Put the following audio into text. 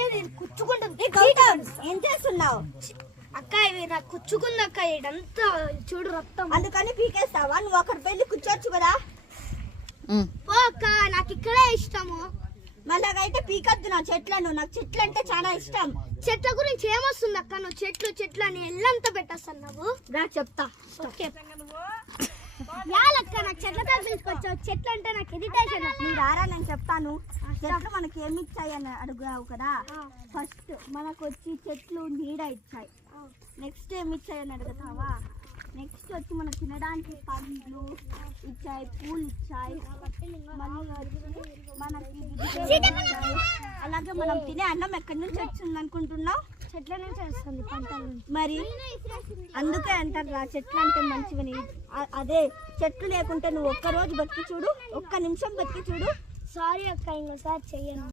ఏది కుచ్చుకుంటుంది? ఏం చేస్తున్నావు అక్క ఇవి నాకు కుచ్చుకుంది అక్క, ఇదంతా చూడు రక్తం. అందుకని పీకేస్తావా? నువ్వు అక్కడ పెళ్లి కూర్చోవచ్చు కదా. ఓ అక్క నాకు ఇక్కడే ఇష్టము. మళ్ళాగైతే పీకద్దు నా చెట్లను. నాకు చెట్లు అంటే చాలా ఇష్టం. చెట్ల గురించి ఏమొస్తుంది అక్క? నువ్వు చెట్లు చెట్లు అని ఎల్లంతా పెట్టేస్తున్నావు. రా చెప్తా. ఓకే యాలక్క నాకు చెట్ల దగ్గర తీసుకొచ్చావు. చెట్లు అంటే నాకు ఇరిటేషన్. నువ్వు రారా, నేను చెప్తాను. చెట్లు మనకి ఏమి ఇచ్చాయని అడుగురావు కదా. ఫస్ట్ మనకు వచ్చి చెట్లు నీడ ఇచ్చాయి. నెక్స్ట్ ఏమి ఇచ్చాయని అడుగుతావా? నెక్స్ట్ వచ్చి మనం తినడానికి పండ్లు ఇచ్చాయి, పూలు ఇచ్చాయి, మనకి అలాగే మనం తినే అన్నం ఎక్కడి నుంచి వచ్చింది అనుకుంటున్నావు? చెట్ల నుంచి వస్తుంది, పంటల నుంచి. మరి అందుకే అంటారు చెట్లు అంటే మంచివని. అదే చెట్లు లేకుంటే నువ్వు ఒక్క రోజు బతికి చూడు, ఒక్క నిమిషం బతికి చూడు. సారీ అక్క, ఇంకోసారి చెయ్యను.